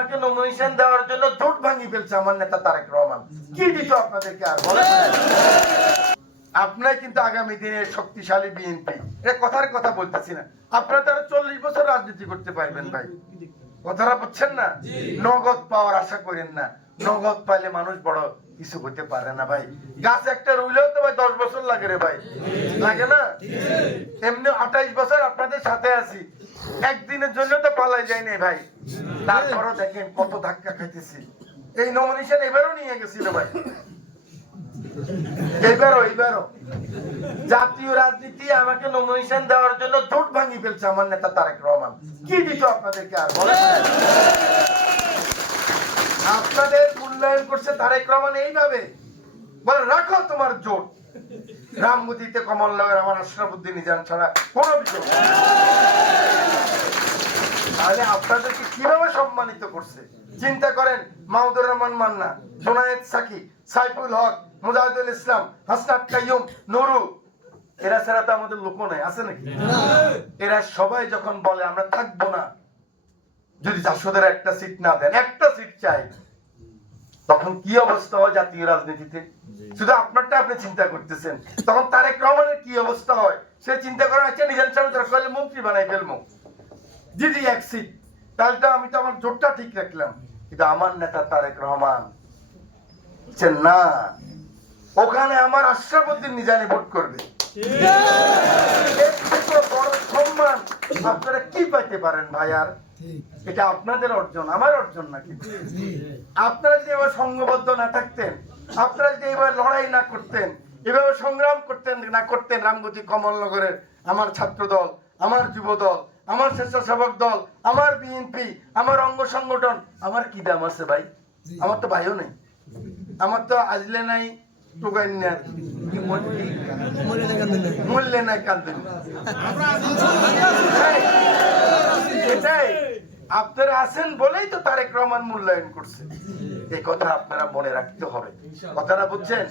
আমাকে নমিনেশন দেওয়ার জন্য জোট ভাঙি ফেলছে আমার নেতা তারেক রহমান। কি দিত আপনাদেরকে আর বলেন? আপনারা কিন্তু আগামী দিনের শক্তিশালী বিএনপি, এটা কথার কথা বলতেছি না। আপনারা তারা 40 বছর রাজনীতি করতে পারবেন ভাই, কথাটা বুঝছেন না? নগদ পাওয়ার আশা করেন না, নগদ পাইলে মানুষ বড় কিছু হতে পারে না ভাই। গাছ একটা রইলেও তো ভাই 10 বছর লাগে রে ভাই, লাগে না? এমনি 28 বছর আপনাদের সাথে আছি, একদিনের জন্য তো পালাই যায় না ভাই। তারপরও দেখেন কত ধাক্কা খাইতেছি। এই নমিনেশন এবারও নিয়ে গেছিল ভাই, এবারও জাতীয় রাজনীতি আমাকে নমিনেশন দেওয়ার জন্য জোট ভাঙি ফেলছে আমার নেতা তারেক রহমান। কি দিত আপনাদেরকে আর বলেন? আপনাদের মূল্যায়ন করছে তারেক রহমান এইভাবে, বলে রাখো তোমার জোট। রামগতিতে কমল নগর আমার আশরাফুদ্দিন নিজাম ছাড়া কোনো বিষয়। তাহলে আপনাদেরকে কিভাবে সম্মানিত করছে চিন্তা করেন। মাহমুদুর রহমান মান্না, জোনায়েদ সাকি, সাইফুল হক, মুজাহিদুল ইসলাম, হাসনাত কাইয়ুম, নুরু, এরা ছাড়া তো আমাদের লোক নাই, আছে নাকি? এরা সবাই যখন বলে আমরা থাকবো না যদি জাসদের একটা সিট না দেন, একটা সিট চাই, তখন কি অবস্থা হয় জাতীয় রাজনীতিতে? শুধু আপনারটা আপনি চিন্তা করতেছেন, তখন তারেক রহমানের কি অবস্থা হয় সে চিন্তা করেন। আচ্ছা নিজাম সাহেব মন্ত্রী বানাই ফেলবো, দিদি এক সিট, তাহলে তো আমি তো আমার জোটটা ঠিক রাখলাম। কিন্তু আমার নেতা তারেক রহমান না, ওখানে আমার আশরাফুদ্দিন নিজামী ভোট করবে। বড় সম্মান আপনারা কি পাইতে পারেন ভাই? আর এটা আপনাদের অর্জন, আমার অর্জন না। কিন্তু আপনারা যদি এবার সংঘবদ্ধ না থাকতেন, আপনারা যদি এবার লড়াই না করতেন, এভাবে সংগ্রাম করতেন না করতেন, রামগতি কমলনগরের আমার ছাত্র দল, আমার যুব দল, আমার স্বেচ্ছাসেবক দল, আমার বিএনপি, আমার অঙ্গ সংগঠন, আমার কি দাম আছে ভাই? আমার তো ভাইও নেই, আমার তো আজলে নাই, মূল্যে নাই, কান্দে। আপনারা আছেন বলেই তো তারেক রহমান মূল্যায়ন করছে। এই কথা আপনারা মনে রাখতে হবে, কথাটা বুঝছেন?